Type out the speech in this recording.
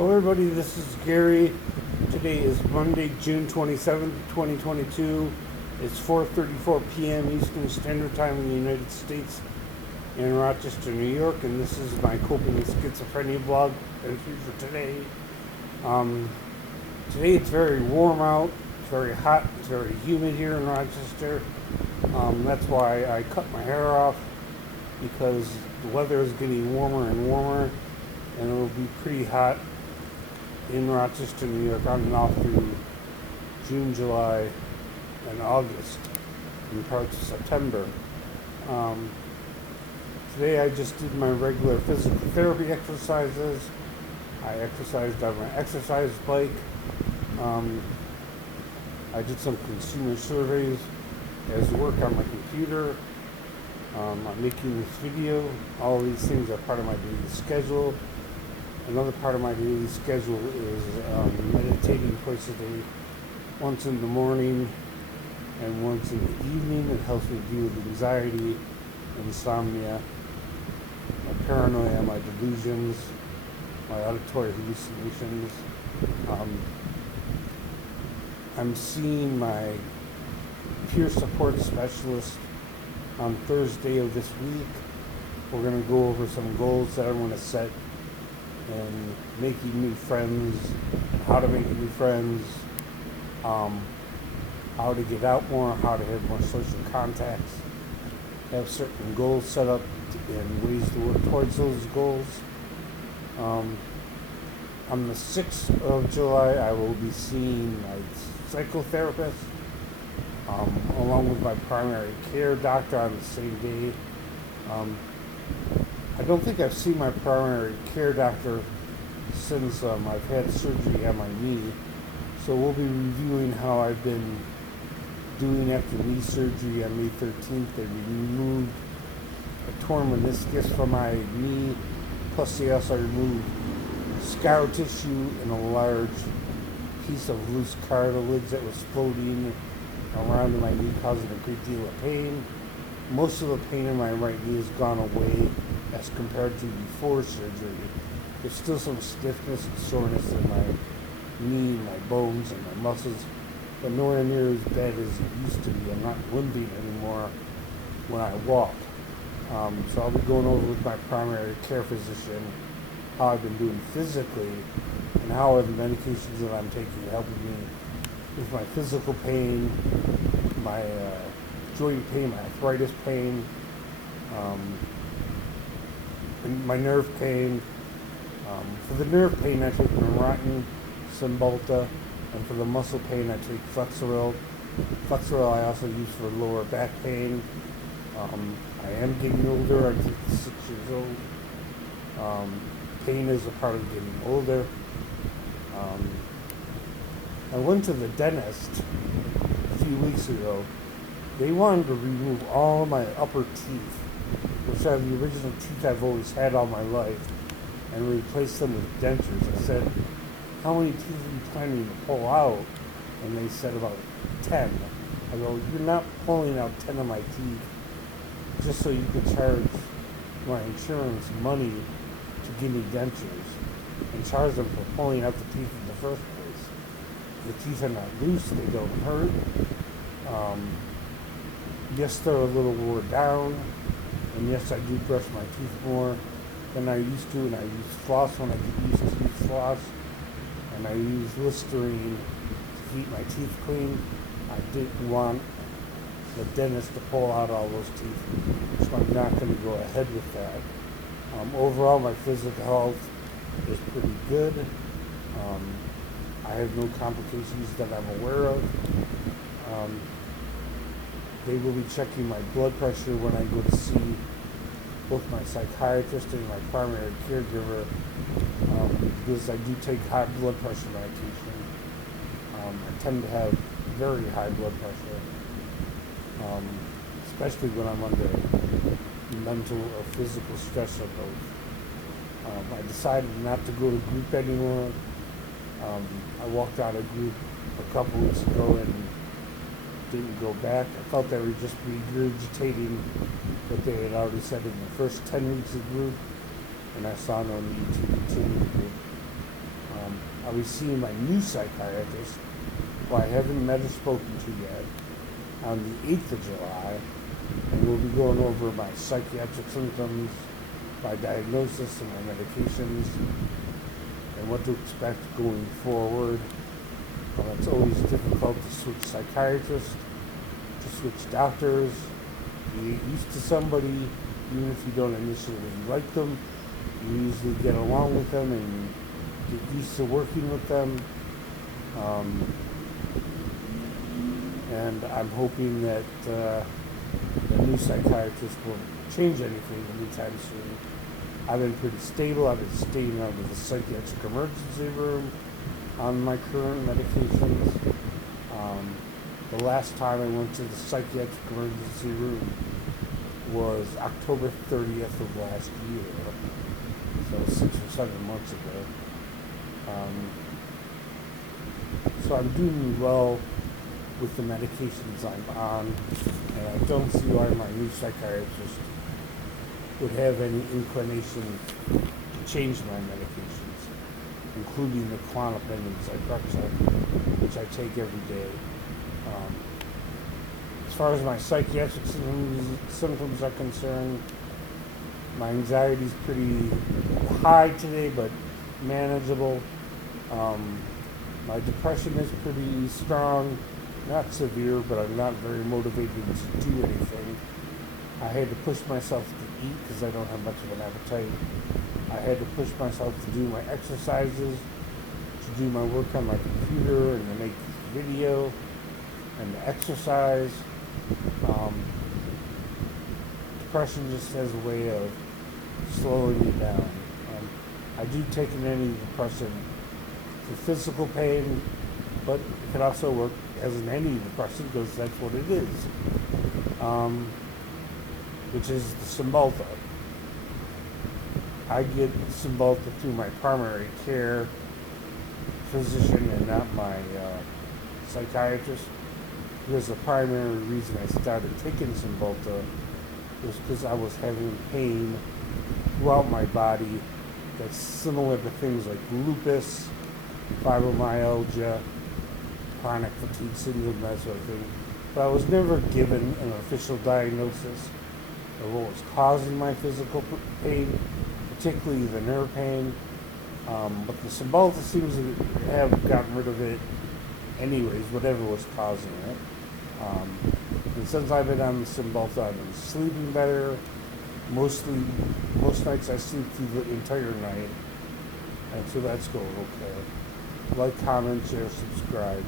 Hello everybody, this is Gary. Today is Monday, June 27th, 2022. It's 4:34 p.m. Eastern Standard Time in the United States in Rochester, New York, and this is my Coping with Schizophrenia blog as usual today. Today it's very warm out, it's very hot, it's very humid here in Rochester. That's why I cut my hair off, because the weather is getting warmer and warmer, and it will be pretty hot in Rochester, New York, on and off through June, July, and August, and parts of September. Today I just did my regular physical therapy exercises. I exercised on my exercise bike. I did some consumer surveys as work on my computer. I'm making this video. All of these things are part of my daily schedule. Another part of my daily schedule is meditating twice a day, once in the morning and once in the evening. It helps me deal with anxiety, insomnia, my paranoia, my delusions, my auditory hallucinations. I'm seeing my peer support specialist on Thursday of this week. We're going to go over some goals that I want to set, and making new friends, how to make new friends, how to get out more, how to have more social contacts, have certain goals set up and ways to work towards those goals. On the 6th of July, I will be seeing my psychotherapist, along with my primary care doctor on the same day. I don't think I've seen my primary care doctor since I've had surgery on my knee, so we'll be reviewing how I've been doing after knee surgery on May 13th. They removed a torn meniscus from my knee, plus they also removed scar tissue and a large piece of loose cartilage that was floating around in my knee, causing a great deal of pain. Most of the pain in my right knee has gone away as compared to before surgery. There's still some stiffness and soreness in my knee, my bones, and my muscles, but nowhere near as bad as it used to be. I'm not limping anymore when I walk. So I'll be going over with my primary care physician how I've been doing physically and how are the medications that I'm taking helping me with my physical pain, my joint pain, my arthritis pain, and my nerve pain. For the nerve pain, I take Neurontin, Cymbalta, and for the muscle pain, I take Flexeril. Flexeril I also use for lower back pain. I am getting older. I'm 56 years old. Pain is a part of getting older. I went to the dentist a few weeks ago. They wanted to remove all my upper teeth, which are the original teeth I've always had all my life, and replace them with dentures. I said, how many teeth are you planning to pull out? And they said about 10. I go, you're not pulling out 10 of my teeth just so you can charge my insurance money to give me dentures and charge them for pulling out the teeth in the first place. The teeth are not loose, they don't hurt. Yes, they're a little worn down, and yes, I do brush my teeth more than I used to, and I use floss when I get used to use floss, and I use Listerine to keep my teeth clean. I didn't want the dentist to pull out all those teeth, so I'm not going to go ahead with that. Overall, my physical health is pretty good. I have no complications that I'm aware of. They will be checking my blood pressure when I go to see both my psychiatrist and my primary caregiver, because I do take high blood pressure medication. I tend to have very high blood pressure, especially when I'm under mental or physical stress or both. I decided not to go to group anymore. I walked out of group a couple weeks ago and didn't go back. I felt they were just regurgitating what they had already said in the first 10 weeks of group, and I saw no need to continue the group. I'll be seeing my new psychiatrist, who I haven't met or spoken to yet, on the 8th of July, and we'll be going over my psychiatric symptoms, my diagnosis, and my medications, and what to expect going forward. It's always difficult to switch psychiatrists, to switch doctors. You get used to somebody, even if you don't initially like them. You usually get along with them and get used to working with them. And I'm hoping that the new psychiatrist won't change anything anytime soon. I've been pretty stable. I've been staying out of the psychiatric emergency room on my current medications. The last time I went to the psychiatric emergency room was October 30th of last year, so 6 or 7 months ago. So I'm doing well with the medications I'm on, and I don't see why my new psychiatrist would have any inclination to change my medications, including the Klonopin and Zyprexa, which I take every day. As far as my psychiatric symptoms are concerned, my anxiety is pretty high today, but manageable. My depression is pretty strong, not severe, but I'm not very motivated to do anything. I had to push myself to eat because I don't have much of an appetite. I had to push myself to do my exercises, to do my work on my computer, and to make this video, and to exercise. Depression just has a way of slowing you down. I do take an antidepressant for physical pain, but it can also work as an antidepressant because that's what it is, which is the Cymbalta. I get Cymbalta through my primary care physician and not my psychiatrist, because the primary reason I started taking Cymbalta was because I was having pain throughout my body that's similar to things like lupus, fibromyalgia, chronic fatigue syndrome, that sort of thing. But I was never given an official diagnosis of what was causing my physical pain, particularly the nerve pain. But the Cymbalta seems to have gotten rid of it anyways, whatever was causing it. And since I've been on the Cymbalta, I've been sleeping better. Most nights I sleep through the entire night, and so that's going okay. Like, comment, share, subscribe.